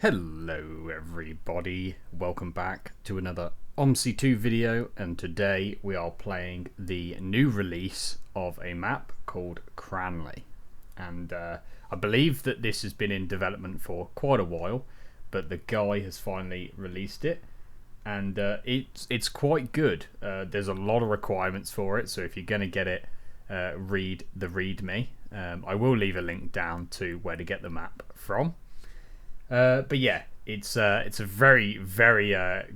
Hello everybody, welcome back to another Omsi 2 video, and today we are playing the new release of a map called Cranleigh. And I believe that this has been in development for quite a while, but the guy has finally released it, and it's quite good. There's a lot of requirements for it, so if you're going to get it, read the README. I will leave a link down to where to get the map from. But yeah, it's a very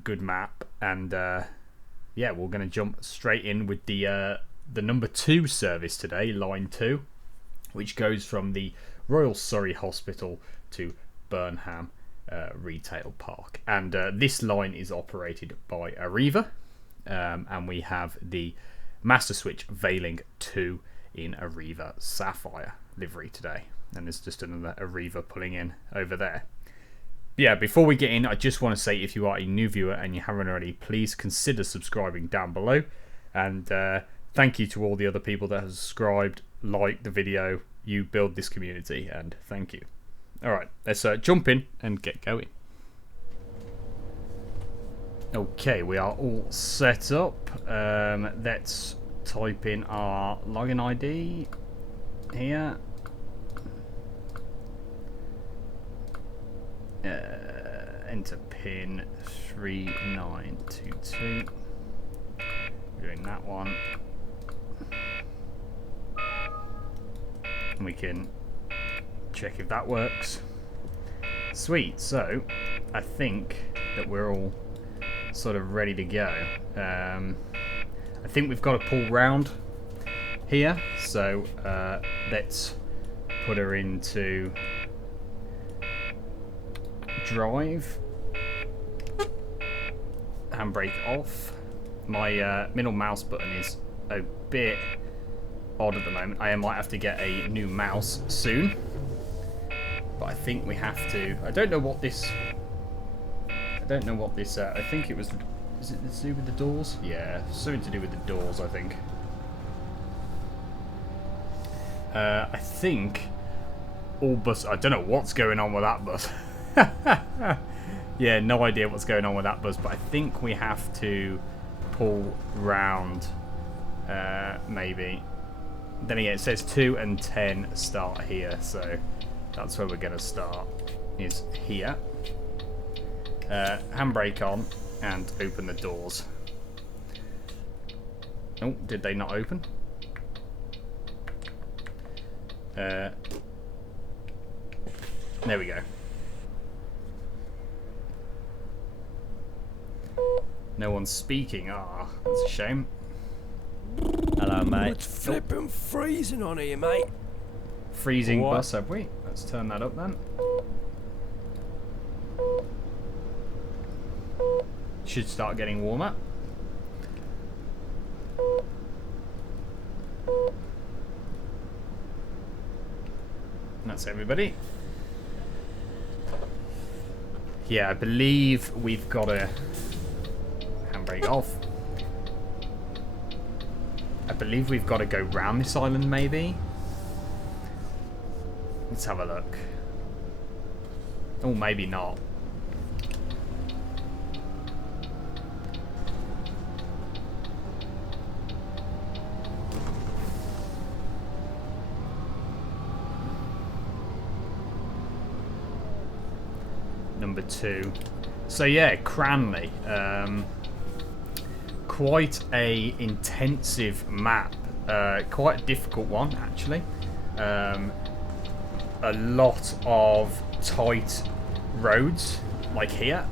good map, and yeah, we're going to jump straight in with the number 2 service today, line 2, which goes from the Royal Surrey Hospital to Burnham Retail Park, and this line is operated by Arriva, and we have the Masterbus Veiling 2 in Arriva Sapphire livery today, and there's just another Arriva pulling in over there. Yeah, before we get in, I just want to say, if you are a new viewer and you haven't already, please consider subscribing down below. And thank you to all the other people that have subscribed, liked the video. You build this community, and thank you. Alright, let's jump in and get going. Okay, we are all set up. Let's type in our login ID here. Enter pin 3922. We're doing that one, and we can check if that works. Sweet. So I think that we're all sort of ready to go. I think we've got to pull round here, so let's put her into drive. Handbrake off. My middle mouse button is a bit odd at the moment. I might have to get a new mouse soon, but I think we have to. I don't know what this. I think it was. Is it to do with the doors? Yeah, something to do with the doors, I think. I think all bus. I don't know what's going on with that bus. Yeah, no idea what's going on with that bus, but I think we have to pull round, maybe. Then again, it says 2 and 10 start here, so that's where we're going to start, is here. Handbrake on and open the doors. Oh, did they not open? There we go. No one's speaking. Ah, that's a shame. Hello, mate. It's flipping freezing on here, mate. Freezing What? bus, have we? Let's turn that up then. Should start getting warmer. That's everybody. Yeah, I believe we've got a handbrake off. I believe we've got to go round this island, maybe. Let's have a look. Oh, maybe not. Number 2. So yeah, Cranleigh. Quite a intensive map. Quite a difficult one, actually. A lot of tight roads, like here.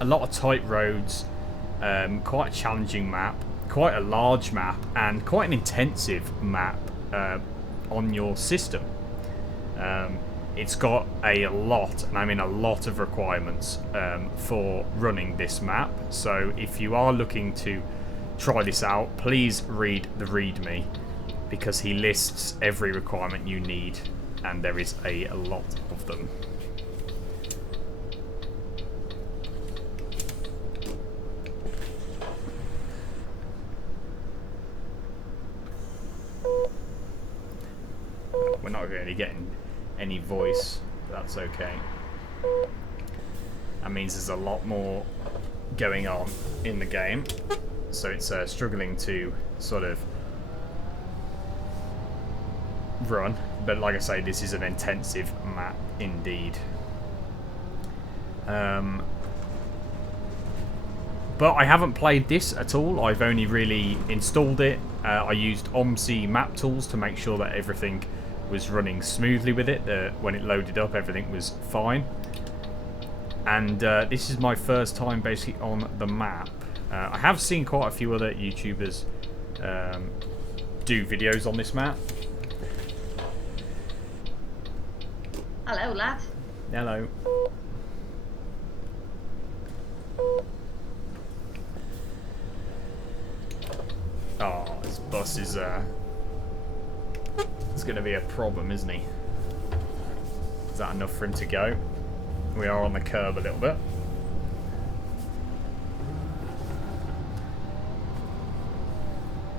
A lot of tight roads. Quite a challenging map. Quite a large map, and quite an intensive map on your system. It's got a lot, and I mean a lot of requirements for running this map. So if you are looking to try this out, please read the README, because he lists every requirement you need, and there is a lot of them. We're not really getting any voice, but that's okay. That means there's a lot more going on in the game, so it's struggling to sort of run. But like I say, this is an intensive map indeed. But I haven't played this at all. I've only really installed it. I used Omsi map tools to make sure that everything was running smoothly with it. When it loaded up, everything was fine. And this is my first time basically on the map. I have seen quite a few other YouTubers do videos on this map. Hello, lad. Hello. Oh, this bus is it's going to be a problem, isn't he? Is that enough for him to go? We are on the curb a little bit.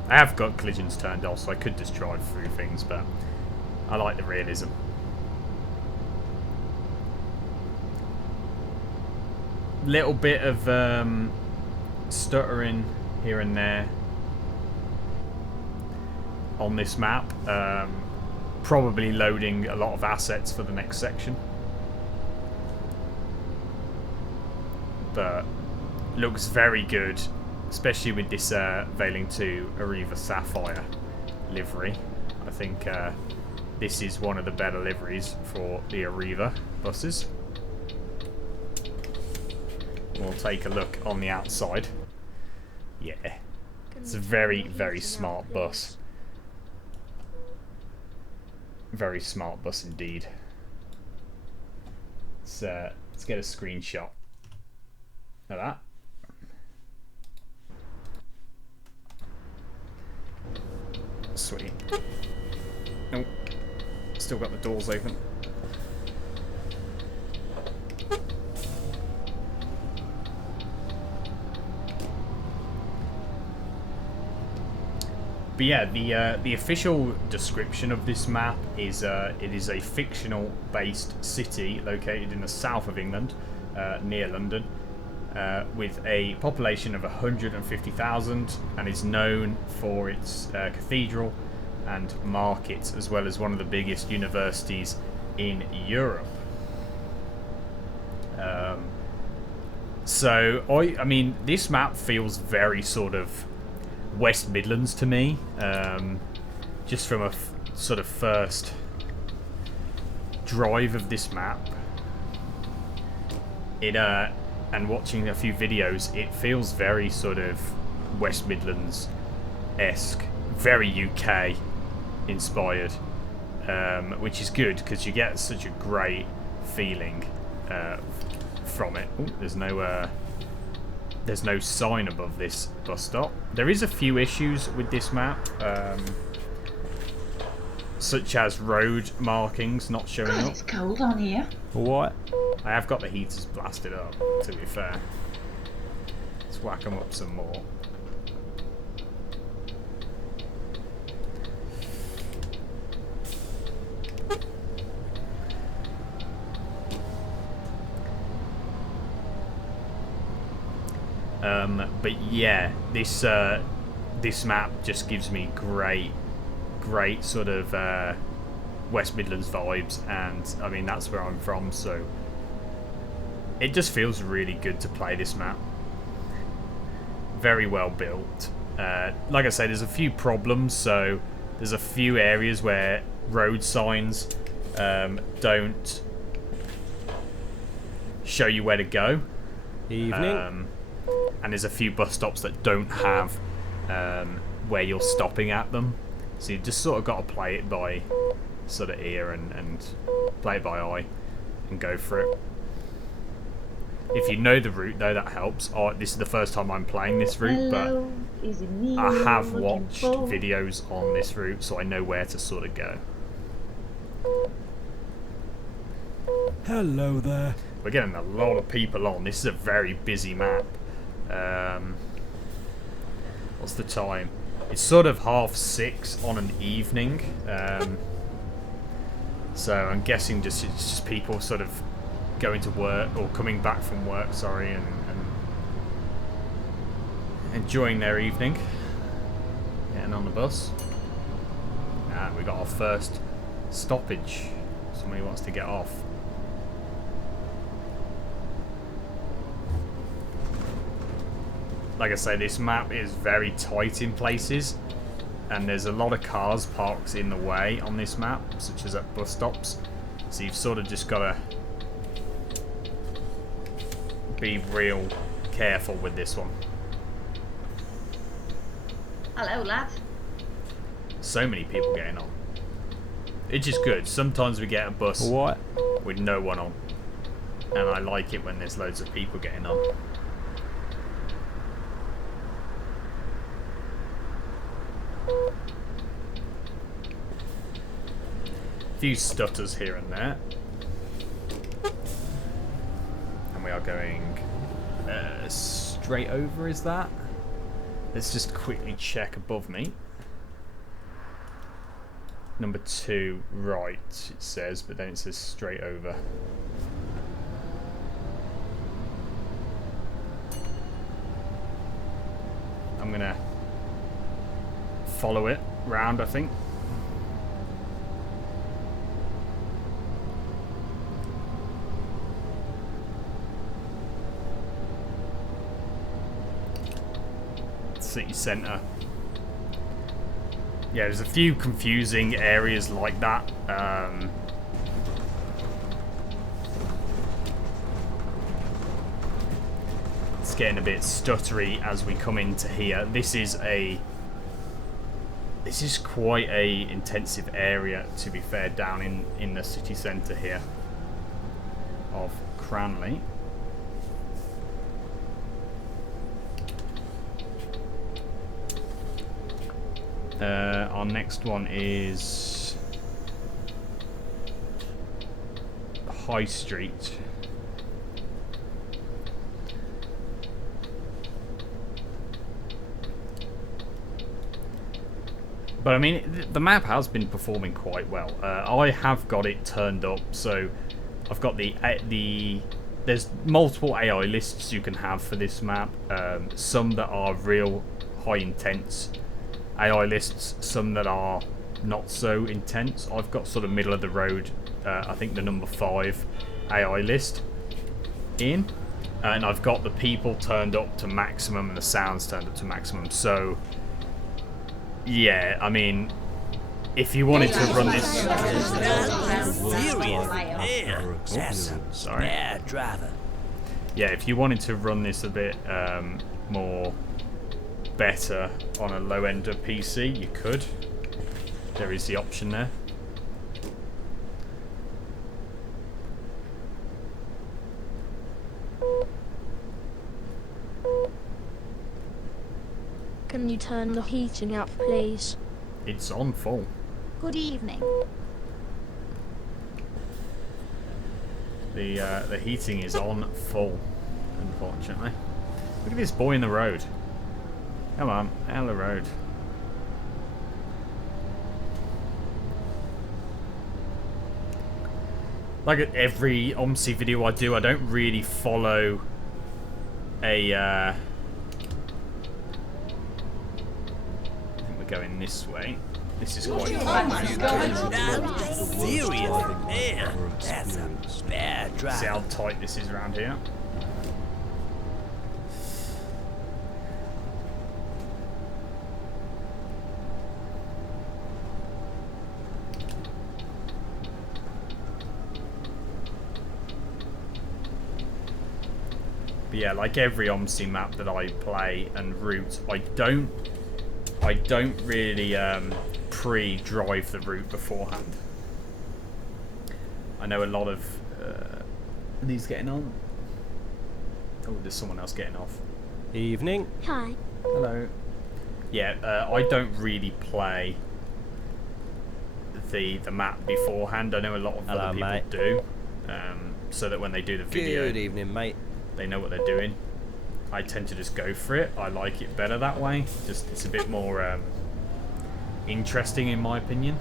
I have got collisions turned off, so I could just drive through things, but I like the realism. Little bit of stuttering here and there on this map. Probably loading a lot of assets for the next section. But looks very good, especially with this Veiling 2 Arriva Sapphire livery. I think this is one of the better liveries for the Arriva buses. We'll take a look on the outside. Yeah, it's a very, very smart bus. Very smart bus indeed. Let's get a screenshot of that. Sweet. Oh, still got the doors open. But yeah, the official description of this map is it is a fictional based city located in the south of England, near London, with a population of 150,000, and is known for its cathedral and markets, as well as one of the biggest universities in Europe. So I mean, this map feels very sort of West Midlands to me, just from a sort of first drive of this map. And watching a few videos, it feels very sort of West Midlands-esque, very UK inspired, which is good because you get such a great feeling from it. Ooh, there's no sign above this bus stop. There is a few issues with this map, such as road markings not showing up. It's cold on here. What? I have got the heaters blasted up, to be fair. Let's whack them up some more. But yeah, this map just gives me great sort of West Midlands vibes, and I mean that's where I'm from, so it just feels really good to play this map. Very well built. Like I said, there's a few problems, so there's a few areas where road signs don't show you where to go. Evening. And there's a few bus stops that don't have where you're stopping at them, so you just sort of got to play it by sort of ear and play it by eye and go for it. If you know the route though, that helps. This is the first time I'm playing this route, Hello, is it me but I have you're looking watched for? videos on this route, so I know where to sort of go. Hello there. We're getting a lot of people on. This is a very busy map. What's the time? It's sort of 6:30 on an evening. So I'm guessing it's just people sort of going to work or coming back from work, sorry, and enjoying their evening, getting on the bus. And we got our first stoppage. Somebody wants to get off. Like I say, this map is very tight in places, and there's a lot of cars parked in the way on this map, such as at bus stops. So you've sort of just got to be real careful with this one. Hello, lad. So many people getting on. It's just good. Sometimes we get a bus with no one on, and I like it when there's loads of people getting on. A few stutters here and there. And we are going straight over, is that? Let's just quickly check above me. Number 2, right, it says, but then it says straight over. I'm gonna follow it round, I think. City centre. Yeah, there's a few confusing areas like that. It's getting a bit stuttery as we come into here. This is quite a intensive area, to be fair, down in the city centre here of Cranleigh. Our next one is High Street. But I mean, the map has been performing quite well. I have got it turned up, so I've got there's multiple AI lists you can have for this map. Some that are real high intense AI lists, some that are not so intense. I've got sort of middle of the road, I think the number 5 AI list in, and I've got the people turned up to maximum and the sounds turned up to maximum. So yeah, I mean, if you wanted to run this, sorry, yeah, if you wanted to run this a bit more better on a low end of PC, you could. There is the option there. Can you turn the heating up, please? It's on full. Good evening. The heating is on full, unfortunately. Look at this boy in the road. Come on, out of the road. Like at every Omsi video I do, I don't really follow a... I think we're going this way. This is quite fun. See how tight this is around here. But yeah, like every Omsi map that I play and route, I don't really pre-drive the route beforehand. I know a lot of are these getting on? Oh, there's someone else getting off. Evening. Hi. Hello. Yeah, I don't really play the map beforehand. I know a lot of other people mate. do, so that when they do the video, Good evening, mate. they know what they're doing. I tend to just go for it. I like it better that way. Just it's a bit more interesting in my opinion.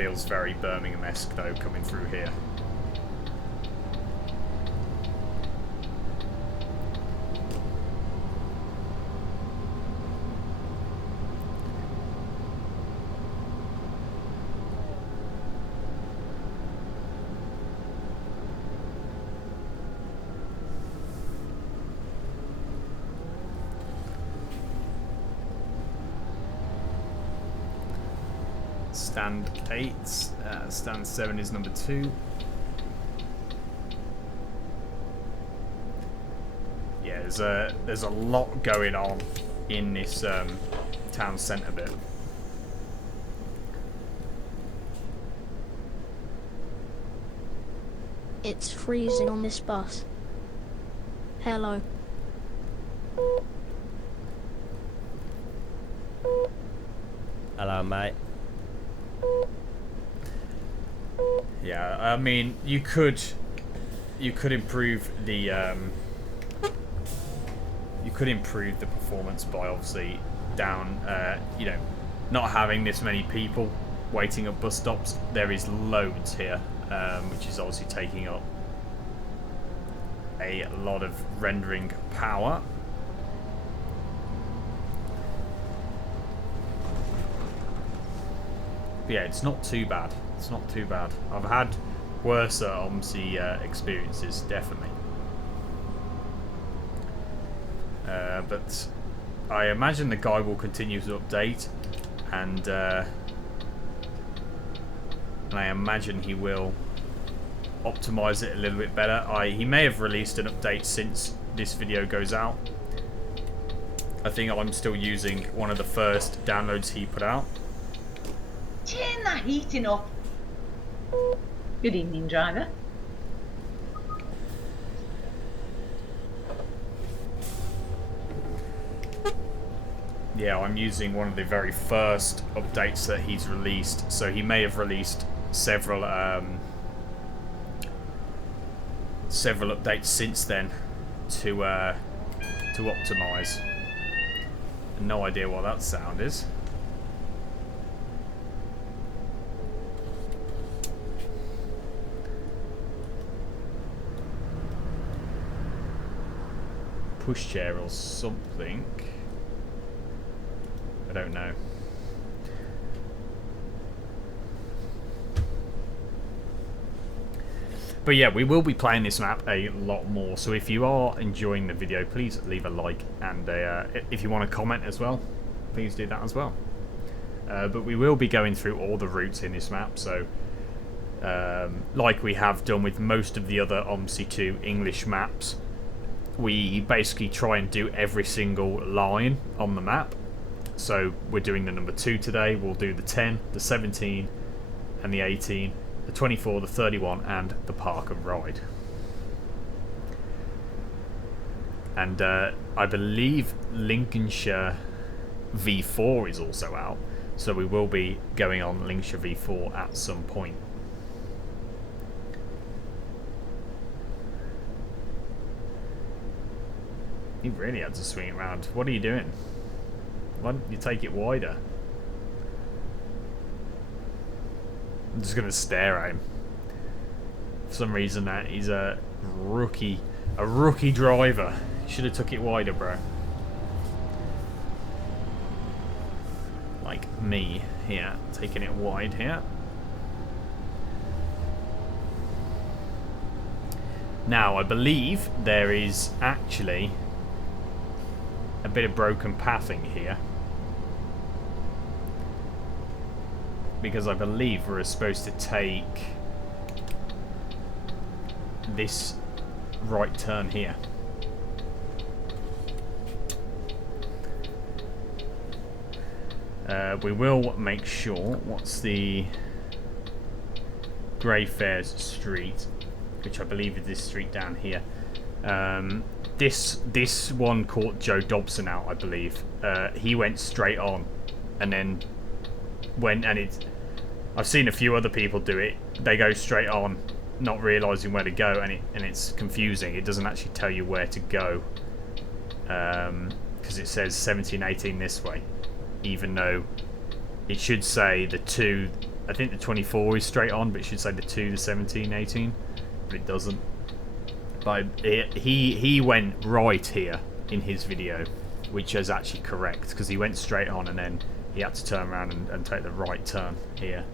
feels very Birmingham-esque though, coming through here. Stand 8, stand 7 is number 2. Yeah, there's a lot going on in this town centre bit. It's freezing on this bus. Hello. Hello, mate. Yeah, I mean, you could improve the performance by obviously you know, not having this many people waiting at bus stops. There is loads here, which is obviously taking up a lot of rendering power. But yeah, it's not too bad. It's not too bad. I've had worse Omsi experiences, definitely. But I imagine the guy will continue to update, and I imagine he will optimize it a little bit better. He may have released an update since this video goes out. I think I'm still using one of the first downloads he put out. Turn that heating up. Good evening, driver. Yeah, I'm using one of the very first updates that he's released, so he may have released several updates since then to optimize. No idea what that sound is. Pushchair or something. I don't know. But yeah, we will be playing this map a lot more, so if you are enjoying the video, please leave a like, and if you want to comment as well, please do that as well. But we will be going through all the routes in this map, so like we have done with most of the other Omsi 2 English maps, we basically try and do every single line on the map. So we're doing the number 2 today, we'll do the 10, the 17, and the 18, the 24, the 31, and the Park and Ride. And I believe Lincolnshire V4 is also out, so we will be going on Lincolnshire V4 at some point. He really had to swing it round. What are you doing? Why don't you take it wider? I'm just gonna stare at him. For some reason, that he's a rookie driver. Should have took it wider, bro. Like me here, taking it wide here. Now, I believe there is actually a bit of broken pathing here, because I believe we're supposed to take this right turn here. We will make sure. What's the Greyfriars Street, which I believe is this street down here. This one caught Joe Dobson out, I believe. He went straight on, and then went, and I've seen a few other people do it. They go straight on, not realising where to go, and it's confusing. It doesn't actually tell you where to go, because it says 17, 18 this way, even though it should say the 2 I think the 24 is straight on, but it should say the 2, the 17, 18, but it doesn't. But he went right here in his video, which is actually correct, because he went straight on and then he had to turn around and take the right turn here.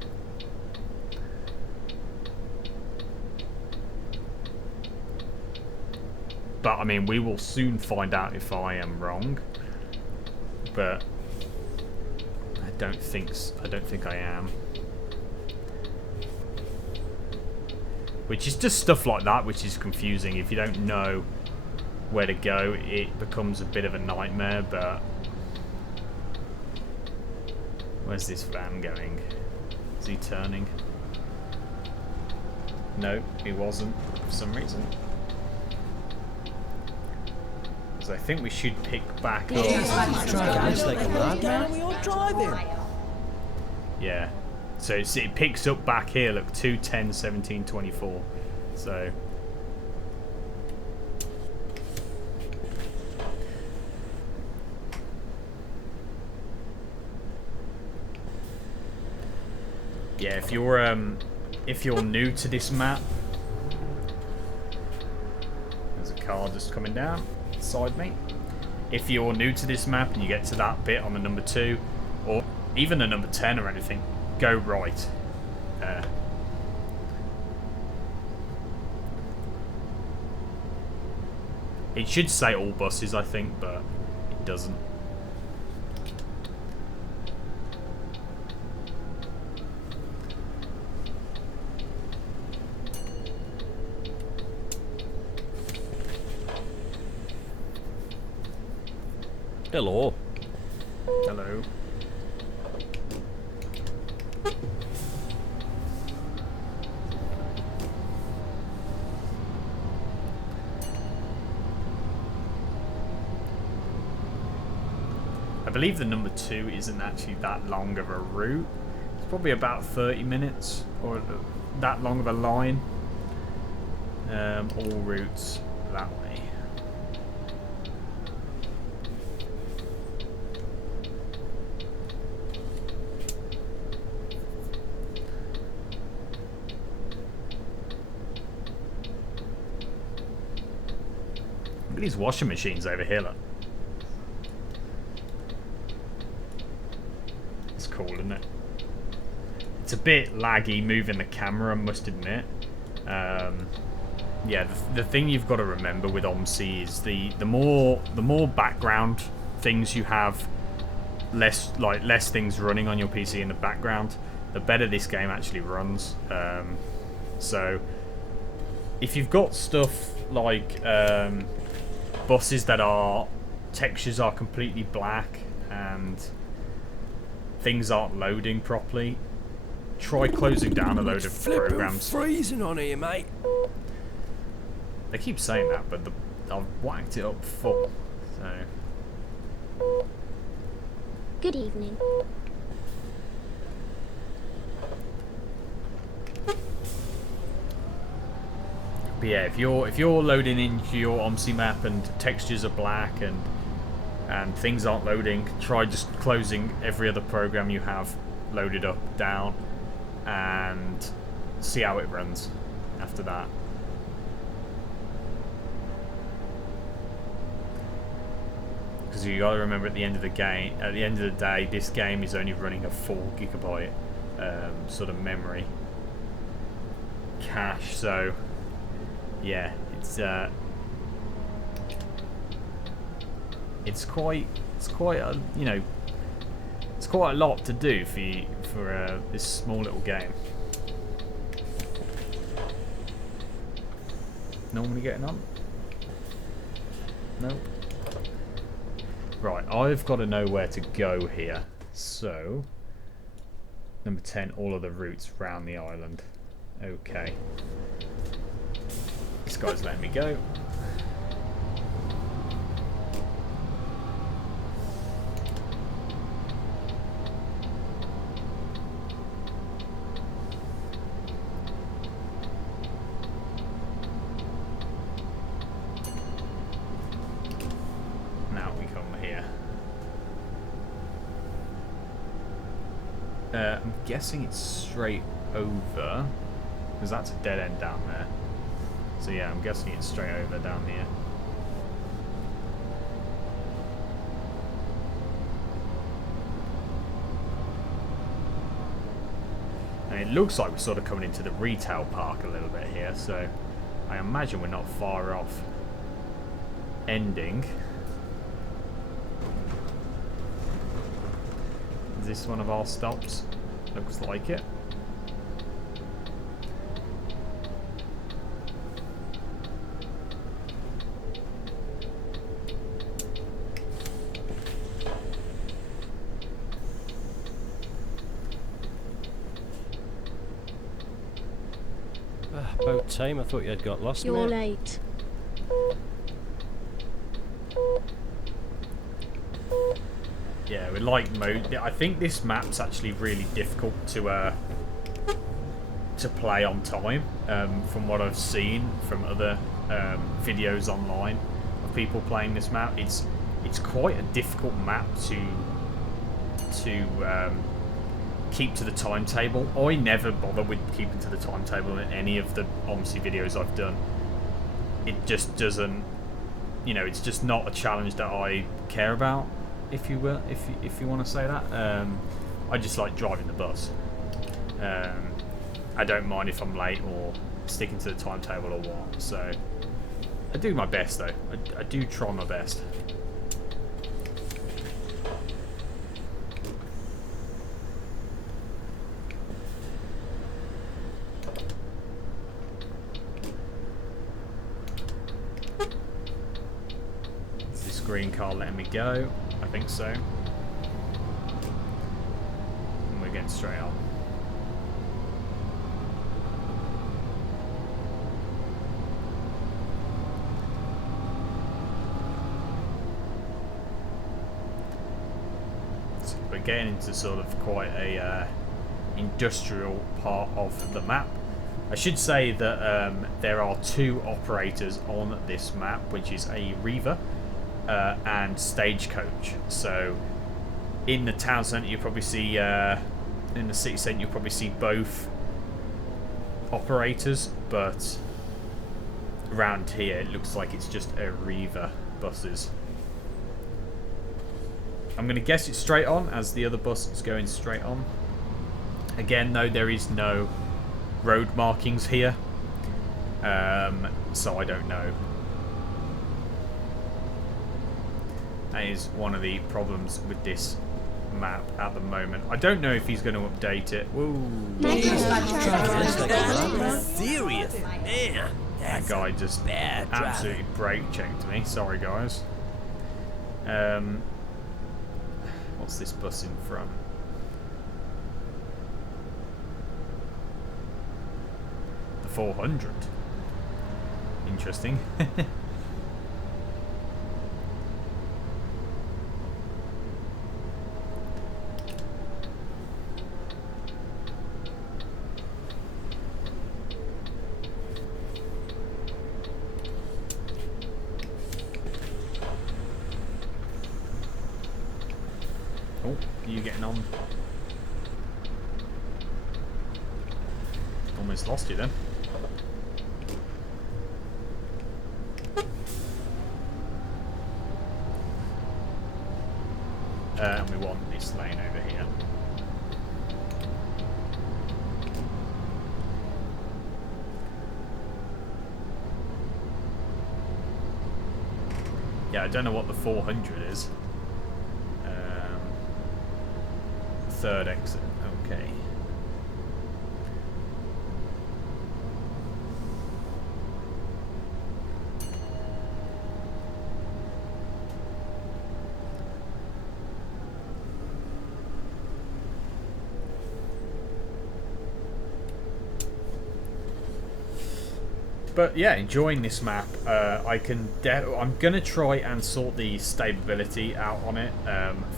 But I mean, we will soon find out if I am wrong. But I don't think I am. Which is just stuff like that, which is confusing. If you don't know where to go, it becomes a bit of a nightmare. But where's this van going? Is he turning? No, he wasn't for some reason. So I think we should pick back up. Yeah. So it picks up back here. Look, 2, 10, 17, 24. So yeah, if you're new to this map, there's a car just coming down beside me. If you're new to this map and you get to that bit on the number 2, or even the number 10 or anything, go right. It should say all buses, I think, but it doesn't. Hello. Hello. I believe the number 2 isn't actually that long of a route. It's probably about 30 minutes, or that long of a line. All routes that way. Look at these washing machines over here, look. It's cool, isn't it? It's a bit laggy moving the camera, I must admit. Yeah, the thing you've got to remember with Omsi is the more background things you have, less things running on your PC in the background, the better this game actually runs. So if you've got stuff like buses that are textures are completely black and things aren't loading properly, try closing down a load of programs. Freezing on here, mate. They keep saying that, but I've whacked it up full. So Good evening. but yeah, if you're loading into your Omsi map and textures are black and things aren't loading, try just closing every other program you have loaded up down and see how it runs after that. Because you got to remember, at the end of the day, this game is only running a 4 GB sort of memory cache. So yeah, it's quite a, you know, it's quite a lot to do for this small little game. Normally getting on? No. Right, I've got to know where to go here. So, number 10, all of the routes round the island. Okay. This guy's letting me go. I'm guessing it's straight over, because that's a dead end down there. So yeah, I'm guessing it's straight over down here. And it looks like we're sort of coming into the retail park a little bit here, so I imagine we're not far off ending. Is this one of our stops? Looks like it. About time. I thought you had got lost, You're mate. late. Yeah, we like mode. I think this map's actually really difficult to play on time. From what I've seen from other videos online of people playing this map, it's quite a difficult map to keep to the timetable. I never bother with keeping to the timetable in any of the Omsi videos I've done. It just doesn't, you know, it's just not a challenge that I care about, if you will, if you want to say that. I just like driving the bus. I don't mind if I'm late or sticking to the timetable or what. So I do my best though. I do try my best. Green car letting me go? I think so. And we're getting straight on. So we're getting into sort of quite a industrial part of the map. I should say that there are 2 operators on this map, which is a Reaver and Stagecoach. So in the town centre you'll probably see, in the city centre you'll probably see both operators, but around here it looks like it's just a Reaver buses. I'm going to guess it's straight on, as the other bus is going straight on. Again though, there is no road markings here, so I don't know. That is one of the problems with this map at the moment. I don't know if he's going to update it. Woo. Serious, man. That guy just absolutely brake checked me. Sorry, guys. What's this bus in front? The 400. Interesting. Oh, you getting on? Almost lost you then. And we want this lane over here. Yeah, I don't know what the 400 is. Third exit, okay. But yeah, enjoying this map. I'm gonna try and sort the stability out on it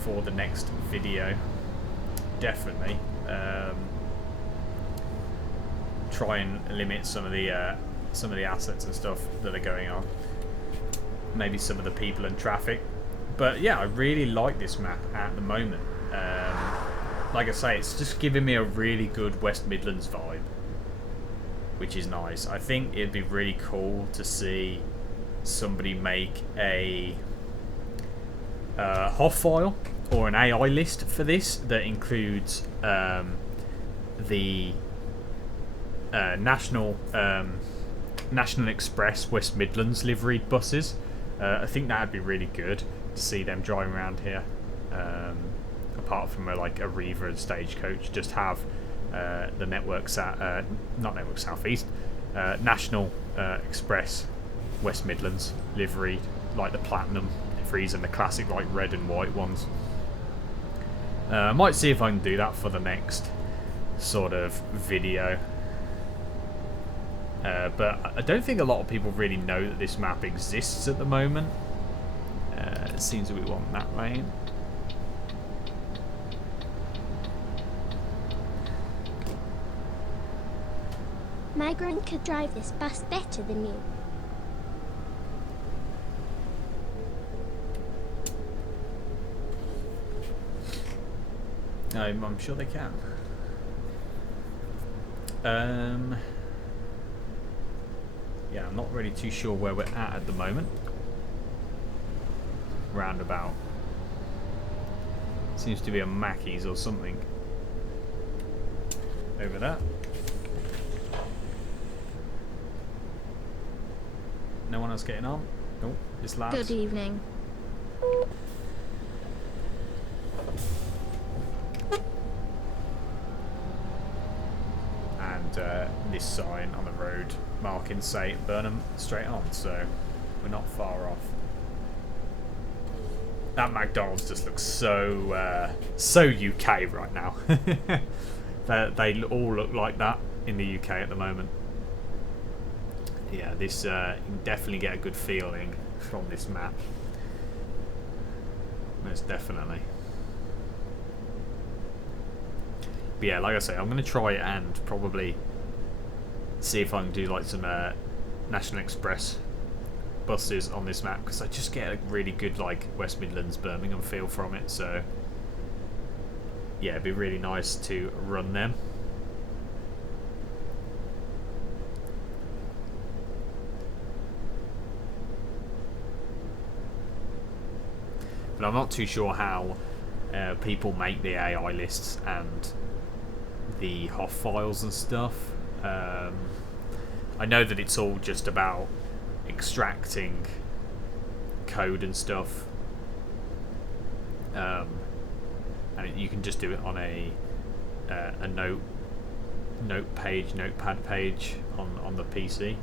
for the next video. Definitely try and limit some of the assets and stuff that are going on. Maybe some of the people and traffic. But yeah, I really like this map at the moment. like I say, it's just giving me a really good West Midlands vibe, which is nice. I think it'd be really cool to see somebody make a HOF file or an AI list for this that includes the National Express West Midlands liveried buses. I think that'd be really good to see them driving around here. Apart from like a Reaver and Stagecoach, just have the not Network Southeast, National Express West Midlands liveried, like the platinum liveries and the classic like red and white ones. I might see if I can do that for the next sort of video. But I don't think a lot of people really know that this map exists at the moment. It seems that we want that lane. My grand could drive this bus better than you. I'm sure they can. Yeah, I'm not really too sure where we're at the moment. Roundabout. Seems to be a Mackey's or something. Over there. No one else getting on? Nope, this lad. Good evening. And this sign on the road marking St. Burnham straight on, so we're not far off. That McDonald's just looks so so UK right now. They all look like that in the UK at the moment. Yeah, this you can definitely get a good feeling from this map. Most definitely. But yeah, like I say, I'm going to try and probably see if I can do like some National Express buses on this map, because I just get a really good like West Midlands Birmingham feel from it. So yeah, it'd be really nice to run them. But I'm not too sure how people make the AI lists and the HOF files and stuff. I know that it's all just about extracting code and stuff, and you can just do it on a notepad page on the PC.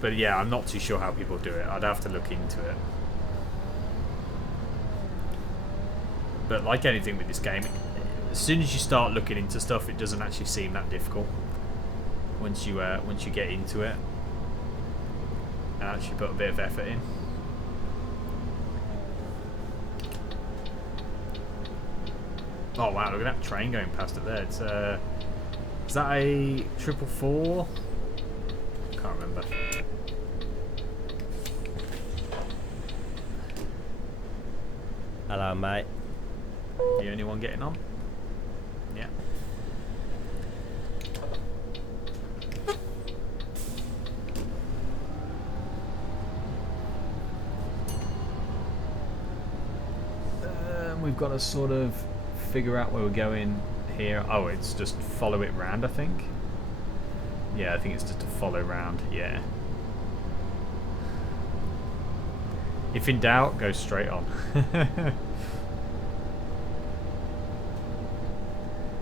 But yeah, I'm not too sure how people do it. I'd have to look into it. But like anything with this game, as soon as you start looking into stuff, it doesn't actually seem that difficult. Once you get into it and actually put a bit of effort in. Oh wow! Look at that train going past it there. It's is that a 444? Can't remember. Hello, mate. The only one getting on? Yeah. We've got to sort of figure out where we're going here. Oh, it's just follow it round, I think. Yeah, I think it's just to follow round. Yeah. If in doubt, go straight on.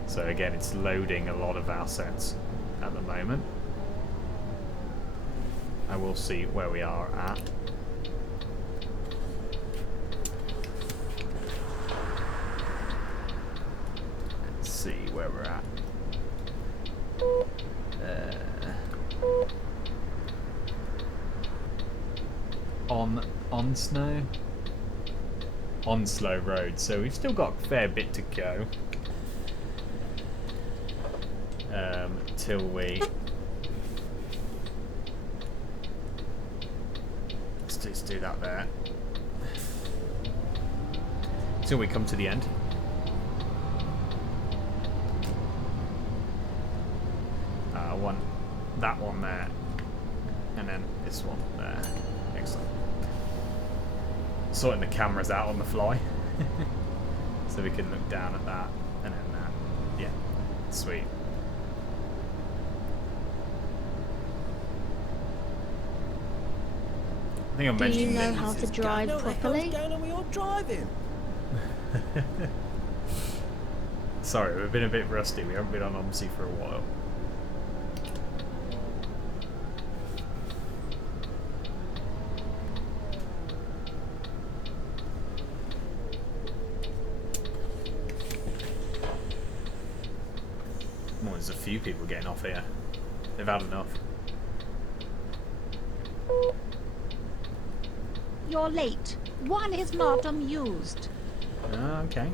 So again, it's loading a lot of assets at the moment. I will see where we are at. Let's see where we're at. Onslow Road, so we've still got a fair bit to go till we let's do that there till we come to the end. I want that one there, and then this one there. Excellent. Sorting the cameras out on the fly, so we can look down at that, and then that. Yeah, sweet. I think I Do you mentioned know it. how to What drive the hell's properly? going on with your driving? Sorry, we've been a bit rusty. We haven't been on Omsi for a while. Well, there's a few people getting off here. They've had enough. You're late. One is not amused. Okay.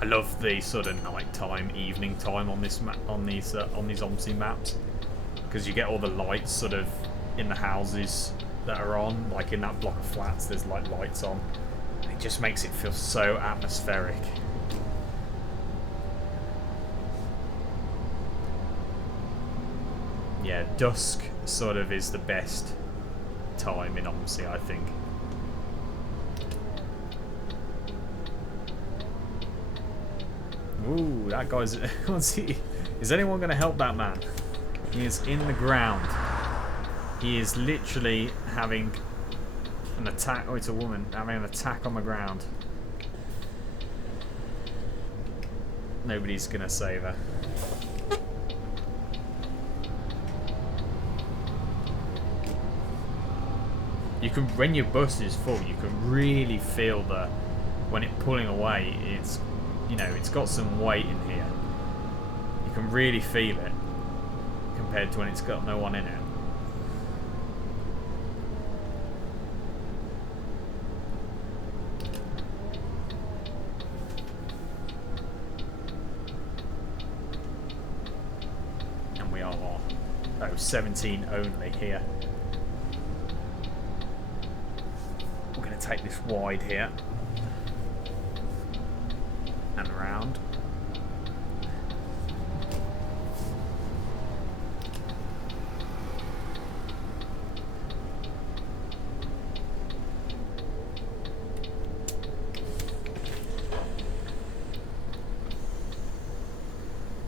I love the sort of nighttime, evening time on this on these Omsi maps, because you get all the lights sort of in the houses that are on, like in that block of flats. There's like lights on. It just makes it feel so atmospheric. Yeah, dusk sort of is the best time in Omsi, I think. Ooh, that guy's... Is anyone going to help that man? He is in the ground. He is literally having an attack... Oh, it's a woman. Having an attack on the ground. Nobody's going to save her. You can, when your bus is full, you can really feel the... When it's pulling away, it's... You know, it's got some weight in here. You can really feel it compared to when it's got no one in it. And we are 17 only here. We're going to take this wide here. And around.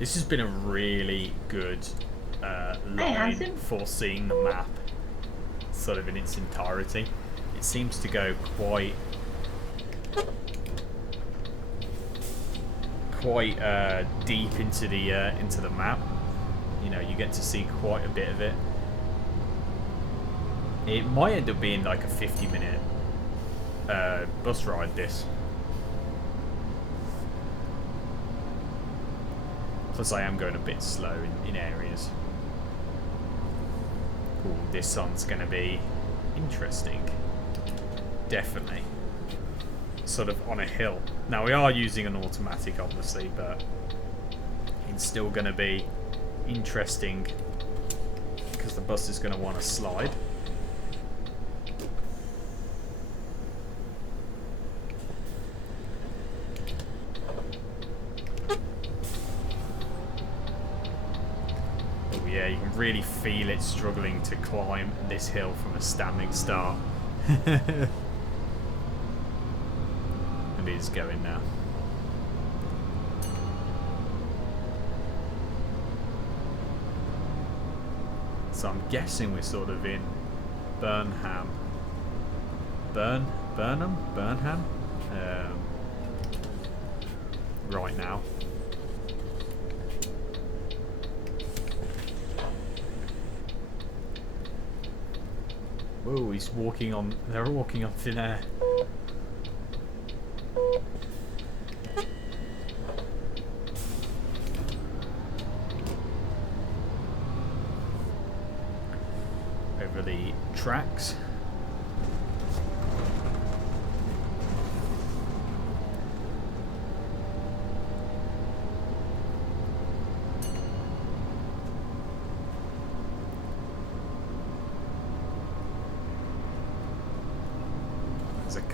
This has been a really good line for seeing the map sort of in its entirety. It seems to go quite deep into the map. You know, you get to see quite a bit of it. It might end up being like a 50-minute bus ride, this. Plus I am going a bit slow in areas. Ooh, this one's going to be interesting. Definitely. Sort of on a hill. Now we are using an automatic obviously, but it's still going to be interesting because the bus is going to want to slide. Oh yeah, you can really feel it struggling to climb this hill from a standing start. And it is going now. So I'm guessing we're sort of in Burnham. Burnham? Right now. Whoa, he's walking on... They're walking on thin air. Over the tracks.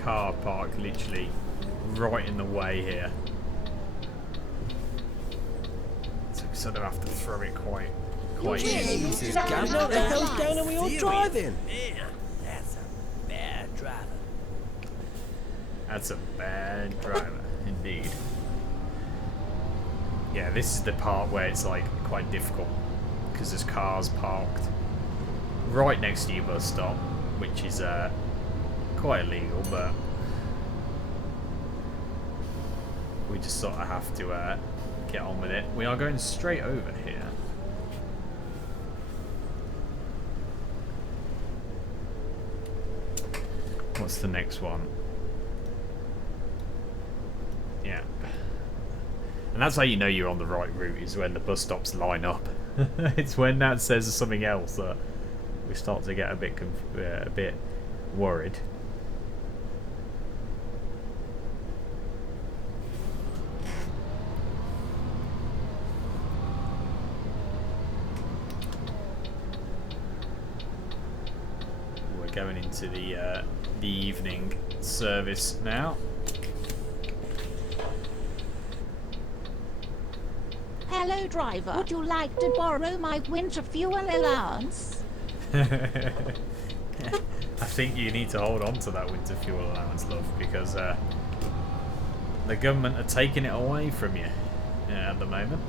car parked literally right in the way here. So we sort of have to throw it quite easy. What the hell's going on with your driving? Man, that's a bad driver. That's a bad driver, indeed. Yeah, this is the part where it's like quite difficult because there's cars parked right next to your bus stop, which is quite illegal, but we just sort of have to get on with it. We are going straight over here. What's the next one? Yeah. And that's how you know you're on the right route, is when the bus stops line up. It's when that says something else that we start to get a bit worried. We're going into the evening service now. Hello, driver. Would you like to borrow my winter fuel allowance? I think you need to hold on to that winter fuel allowance, love, because the government are taking it away from you at the moment.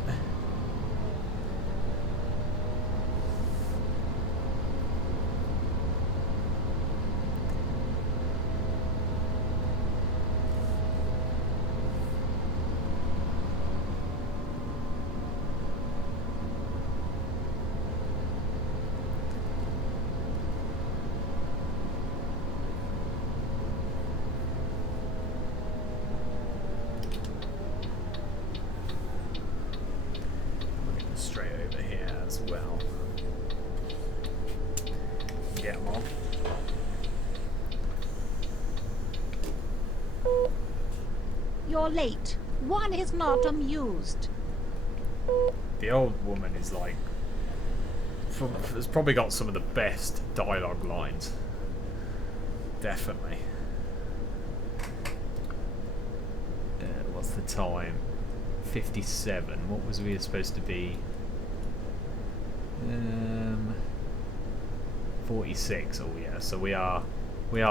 Straight over here as well. Get them on. You're late. One is not amused. The old woman is like, has probably got some of the best dialogue lines. Definitely. What's the time? 57. What was we supposed to be? 46. Oh yeah. So we are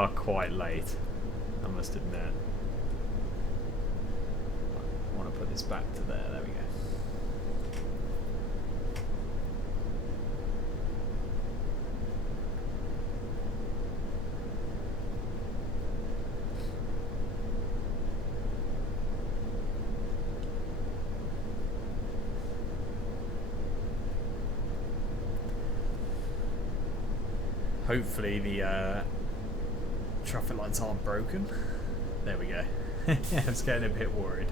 quite late, I must admit. I want to put this back to there. There we go. Hopefully the traffic lights aren't broken. There we go. I was getting a bit worried.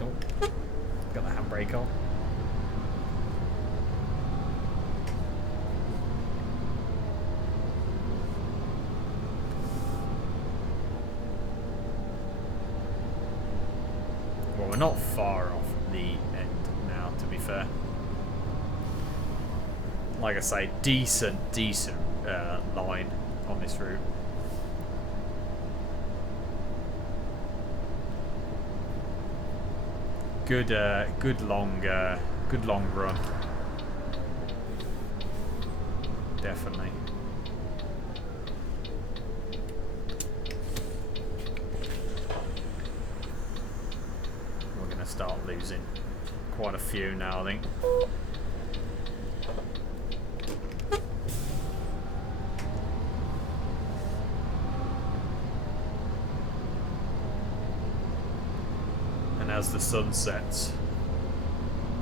Oh, got the handbrake on. Well, we're not far off the end now, to be fair. Like I say, decent line on this route. Good long run. Definitely. We're gonna start losing quite a few now, I think. As the sun sets,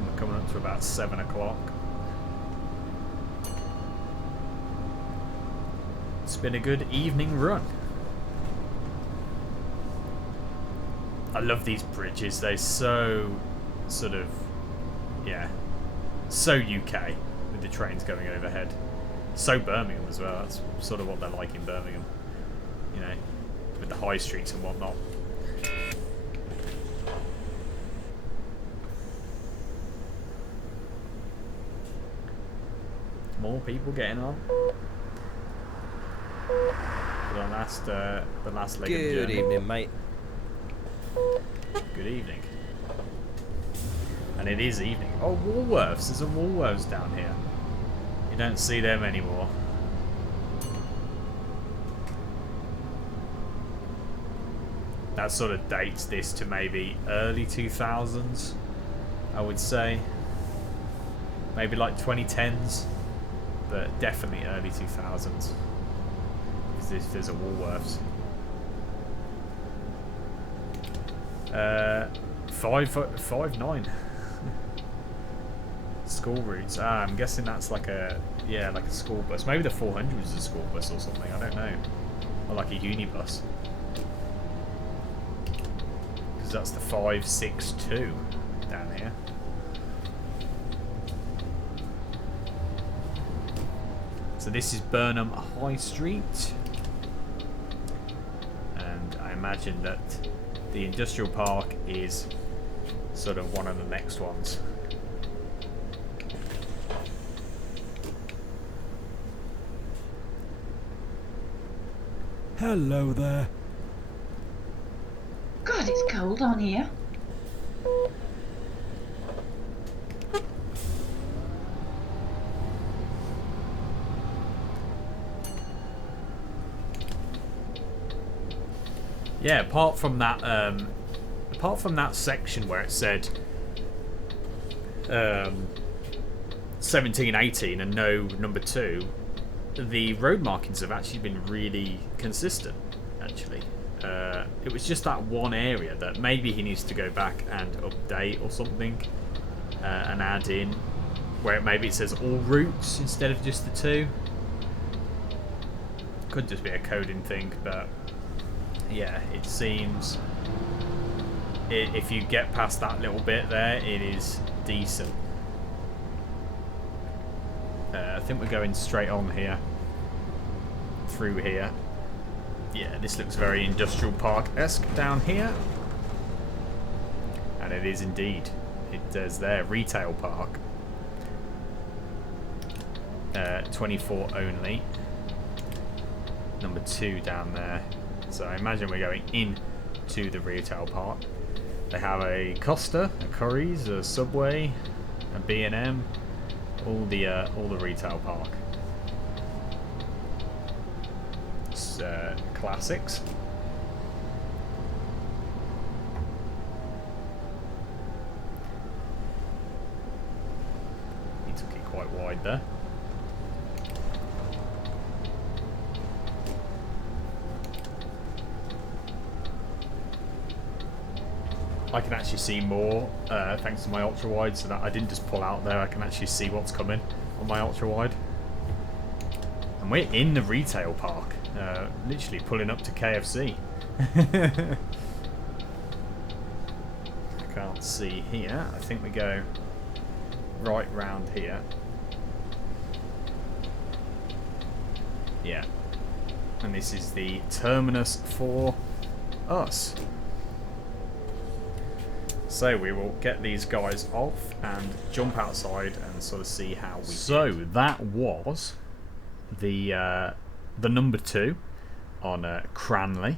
we're coming up to about 7 o'clock. It's been a good evening run. I love these bridges. They're so sort of, yeah, so UK with the trains going overhead. So Birmingham as well. That's sort of what they're like in Birmingham, you know, with the high streets and whatnot. More people getting on. The last leg of the Good journey. evening, mate. Good evening. And it is evening. Oh, Woolworths. There's a Woolworths down here. You don't see them anymore. That sort of dates this to maybe early 2000s, I would say. Maybe like 2010s, but definitely early 2000s. Because there's a Woolworths. 5.9. School routes. I'm guessing that's like a like a school bus. Maybe the 400 is a school bus or something. I don't know. Or like a uni bus. Because that's the 562 down here. So this is Burnham High Street, and I imagine that the industrial park is sort of one of the next ones. Hello there. God, it's cold on here. Yeah, apart from that section where it said 17, 18 and no number 2, the road markings have actually been really consistent, actually. It was just that one area that maybe he needs to go back and update or something, and add in where maybe it says all routes instead of just the 2. Could just be a coding thing, but yeah, it seems if you get past that little bit there, it is decent. I think we're going straight on here, through here. Yeah, this looks very industrial park-esque down here, and it is indeed. It does there, retail park. 24 only. Number 2 down there. So I imagine we're going into the retail park. They have a Costa, a Curry's, a Subway, a B&M, all the retail park. It's classics. He took it quite wide there. I can actually see more thanks to my ultra wide, so that I didn't just pull out there. I can actually see what's coming on my ultra wide. And we're in the retail park, literally pulling up to KFC. I can't see here. I think we go right round here. Yeah, and this is the terminus for us. So we will get these guys off and jump outside and sort of see how we did. That was the number 2 on Cranleigh,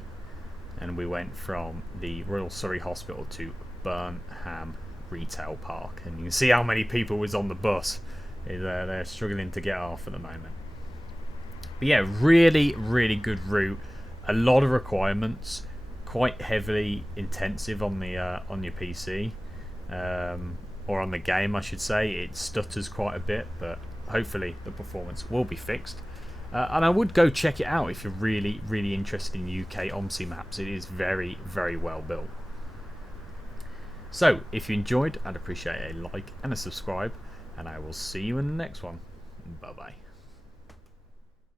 and we went from the Royal Surrey Hospital to Burnham Retail Park, and you can see how many people was on the bus. They're struggling to get off at the moment. But yeah, really, really good route. A lot of requirements. Quite heavily intensive on the on your PC, or on the game, I should say. It stutters quite a bit, but hopefully the performance will be fixed. And I would go check it out if you're really, really interested in UK Omsi maps. It is very, very well built. So, if you enjoyed, I'd appreciate a like and a subscribe, and I will see you in the next one. Bye bye.